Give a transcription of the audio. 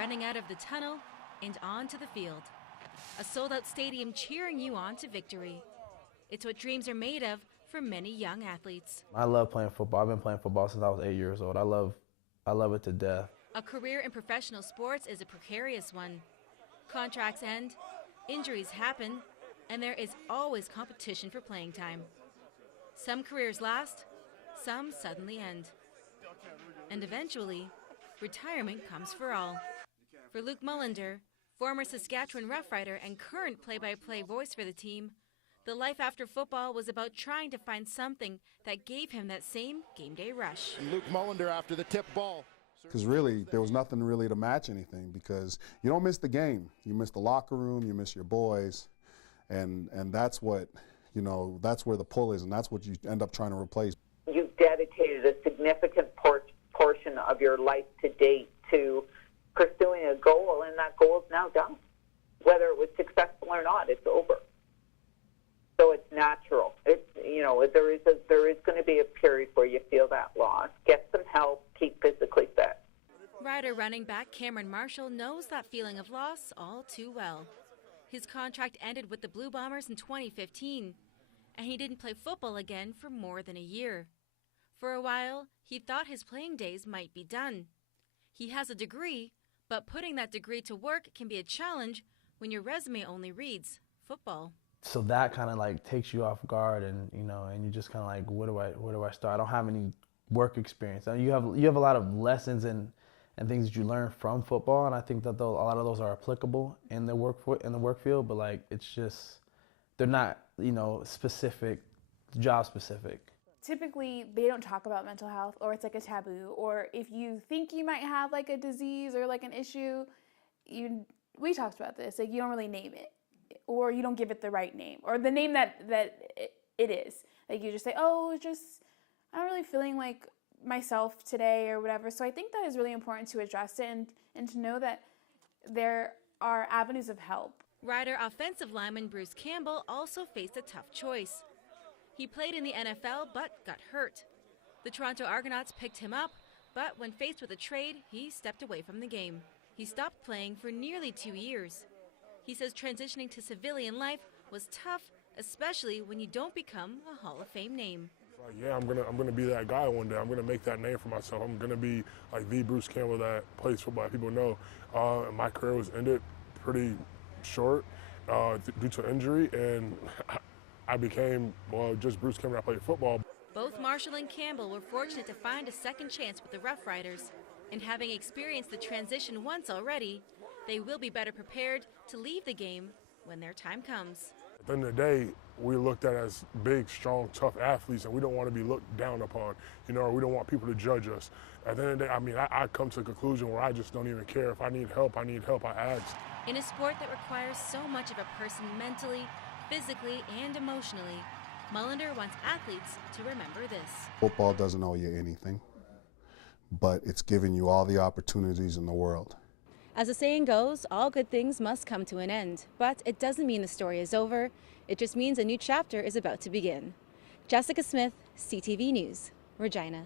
running out of the tunnel and onto the field. A sold-out stadium cheering you on to victory. It's what dreams are made of for many young athletes. I love playing football. I've been playing football since I was 8 years old. I love it to death. A career in professional sports is a precarious one. Contracts end, injuries happen, and there is always competition for playing time. Some careers last, some suddenly end. And eventually, retirement comes for all. For Luke Mullender, former Saskatchewan Rough Rider and current play-by-play voice for the team, the life after football was about trying to find something that gave him that same game day rush. And Luke Mullender after the tip ball. Because really, there was nothing really to match anything, because you don't miss the game. You miss the locker room, you miss your boys, and that's what, you know, that's where the pull is, and that's what you end up trying to replace. You've dedicated a significant portion of your life to date to pursuing a goal, and that goal is now done. Whether it was successful or not, it's over. So it's natural. It's, you know, there is going to be a period where you feel that loss. Get some help. Keep physically fit. Rider running back Cameron Marshall knows that feeling of loss all too well. His contract ended with the Blue Bombers in 2015, and he didn't play football again for more than a year. For a while, he thought his playing days might be done. He has a degree, but putting that degree to work can be a challenge when your resume only reads football. So that kind of like takes you off guard, and you know, and you just kind of like, where do I start? I don't have any work experience. I mean, you have a lot of lessons and things that you learn from football, and I think that a lot of those are applicable in the work field. But like, it's just, they're not, you know, specific, job specific. Typically, they don't talk about mental health, or it's like a taboo. Or if you think you might have like a disease or like an issue, we talked about this. Like, you don't really name it, or you don't give it the right name, or the name that it is. Like, you just say, oh, I'm really feeling like myself today or whatever. So I think that is really important to address it and to know that there are avenues of help. Rider offensive lineman Bruce Campbell also faced a tough choice. He played in the NFL but got hurt. The Toronto Argonauts picked him up, but when faced with a trade, he stepped away from the game. He stopped playing for nearly 2 years. He says transitioning to civilian life was tough, especially when you don't become a Hall of Fame name. Yeah, I'm gonna be that guy one day. I'm gonna make that name for myself. I'm gonna be like the Bruce Campbell that plays football. People know my career was ended pretty short due to injury, and I became, well, just Bruce Campbell that played football. Both Marshall and Campbell were fortunate to find a second chance with the Rough Riders, and having experienced the transition once already, they will be better prepared to leave the game when their time comes. At the end of the day, we're looked at as big, strong, tough athletes, and we don't want to be looked down upon, you know, or we don't want people to judge us. At the end of the day, I mean, I come to a conclusion where I just don't even care. If I need help, I need help, I ask. In a sport that requires so much of a person mentally, physically, and emotionally, Mullender wants athletes to remember this. Football doesn't owe you anything, but it's giving you all the opportunities in the world. As the saying goes, all good things must come to an end, but it doesn't mean the story is over. It just means a new chapter is about to begin. Jessica Smith, CTV News, Regina.